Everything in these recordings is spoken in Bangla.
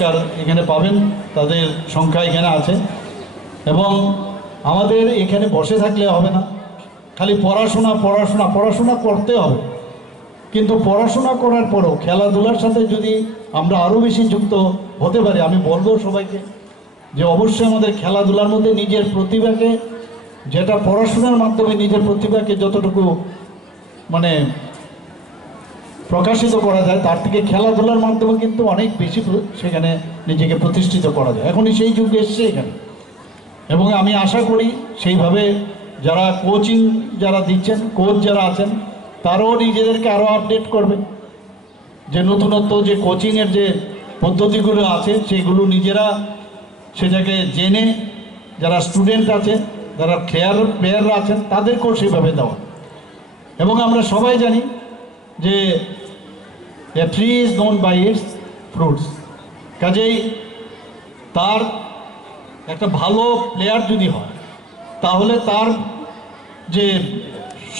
পুরস্কার এখানে পাবেন, তাদের সংখ্যা এখানে আছে। এবং আমাদের এখানে বসে থাকলে হবে না, খালি পড়াশোনা পড়াশোনা পড়াশোনা করতে হবে, কিন্তু পড়াশোনা করার পরও খেলাধুলার সাথে যদি আমরা আরও বেশি যুক্ত হতে পারি, আমি বলবো সবাইকে যে অবশ্যই আমাদের খেলাধুলার মধ্যে নিজের প্রতিভাকে, যেটা পড়াশোনার মাধ্যমে নিজের প্রতিভাকে যতটুকু মানে প্রকাশিত করা যায়, তার থেকে খেলাধুলার মাধ্যমে কিন্তু অনেক বেশি সেখানে নিজেকে প্রতিষ্ঠিত করা যায়। এখনই সেই যুগ এসছে এখানে, এবং আমি আশা করি সেইভাবে যারা কোচিং যারা দিচ্ছেন, কোচ যারা আছেন, তারাও নিজেদেরকে আরও আপডেট করবে, যে নতুনত্ব যে কোচিংয়ের যে পদ্ধতিগুলো আছে সেগুলো নিজেরা সেটাকে জেনে, যারা স্টুডেন্ট আছে, যারা প্লেয়াররা আছেন, তাদেরকেও সেভাবে দেওয়া। এবং আমরা সবাই জানি যে a tree is known by its fruits, কাজেই তার একটা ভালো প্লেয়ার যদি হয় তাহলে তার যে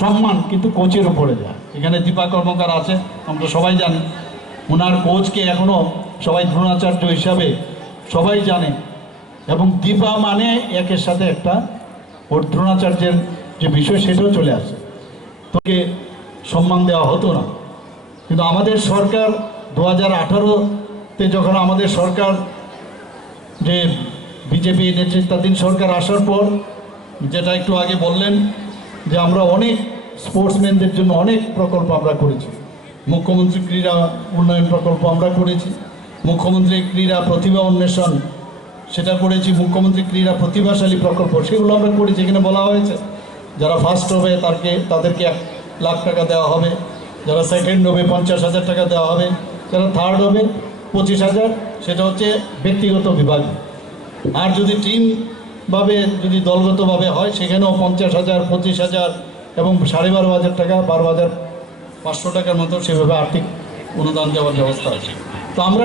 সম্মান কিন্তু কোচের উপরে যায়। এখানে দীপা কর্মকার আছে, আমরা সবাই জানি, ওনার কোচকে এখনও সবাই দ্রোণাচার্য হিসাবে সবাই জানে, এবং দীপা মানে একের সাথে একটা ওর দ্রোণাচার্যের যে বিষয় সেটাও চলে আসে, তোকে সম্মান দেওয়া হতো না। কিন্তু আমাদের সরকার 2018-তে যখন আমাদের সরকার যে বিজেপি নেতৃত্বাধীন সরকার আসার পর, যেটা একটু আগে বললেন যে আমরা অনেক স্পোর্টসম্যানদের জন্য অনেক প্রকল্প আমরা করেছি। মুখ্যমন্ত্রী ক্রীড়া উন্নয়ন প্রকল্প আমরা করেছি, মুখ্যমন্ত্রী ক্রীড়া প্রতিভা অন্বেষণ সেটা করেছি, মুখ্যমন্ত্রী ক্রীড়া প্রতিভাশালী প্রকল্প সেগুলো আমরা করেছি। এখানে বলা হয়েছে যারা ফার্স্ট হবে তাদেরকে 1 লাখ টাকা দেওয়া হবে, যারা সেকেন্ড হবে 50,000 টাকা দেওয়া হবে, যারা থার্ড হবে 25,000, সেটা হচ্ছে ব্যক্তিগত বিভাগে। আর যদি টিমভাবে যদি দলগতভাবে হয় সেখানেও 50,000, 25,000 এবং 12,500 টাকা, 12,500 টাকার মতো সেভাবে আর্থিক অনুদান দেওয়ার ব্যবস্থা আছে। তো আমরা